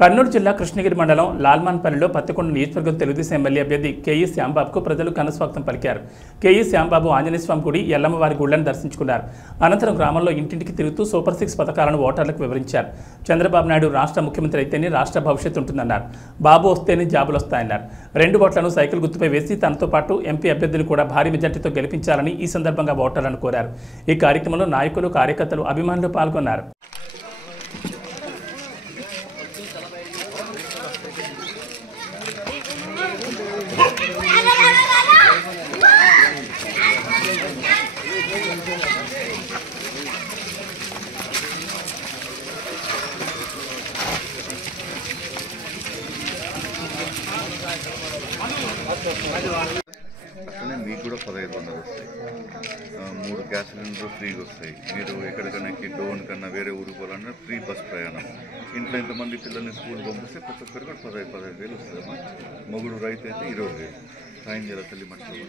కర్నూలు జిల్లా కృష్ణగిరి మండలం లాల్మాన్పల్లిలో పత్తికొండ నియోజకవర్గం తెలుగుదేశం ఎమ్మెల్యే అభ్యర్థి కేఈ శ్యాంబాబుకు ప్రజలు ఘనస్వాగతం పలికారు. కేఈ శ్యాంబాబు ఆంజనేయ స్వామి గుడి, ఎల్లమ్మవారి గుళ్లను దర్శించుకున్నారు. అనంతరం గ్రామంలో ఇంటింటికి తిరుగుతూ సూపర్ 6 పథకాలను ఓటర్లకు వివరించారు. చంద్రబాబు నాయుడు రాష్ట్ర ముఖ్యమంత్రి అయితేనే రాష్ట్ర భవిష్యత్తు ఉంటుందన్నారు. బాబు వస్తేనే జాబులు వస్తాయన్నారు. 2 ఓట్లను సైకిల్ గుర్తుపై వేసి తనతో పాటు ఎంపీ అభ్యర్థులు కూడా భారీ మెజార్టీతో గెలిపించాలని ఈ సందర్భంగా ఓటర్లను కోరారు. ఈ కార్యక్రమంలో నాయకులు, కార్యకర్తలు, అభిమానులు పాల్గొన్నారు. అట్లనే మీకు కూడా 1500 వస్తాయి. 3 గ్యాస్ సిలిండర్లు ఫ్రీగా వస్తాయి. మీరు ఎక్కడికైనా డోన్ కన్నా వేరే ఊరికి పోవాలన్నా ఫ్రీ బస్ ప్రయాణం. ఇంట్లో ఇంతమంది పిల్లల్ని స్కూల్ పంపిస్తే ప్రతి ఒక్కరికి 15,000 వస్తుందమ్మా. మొగుడు రైతు అయితే 20,000. సాయం చేయాలి తల్లి మంచిగా.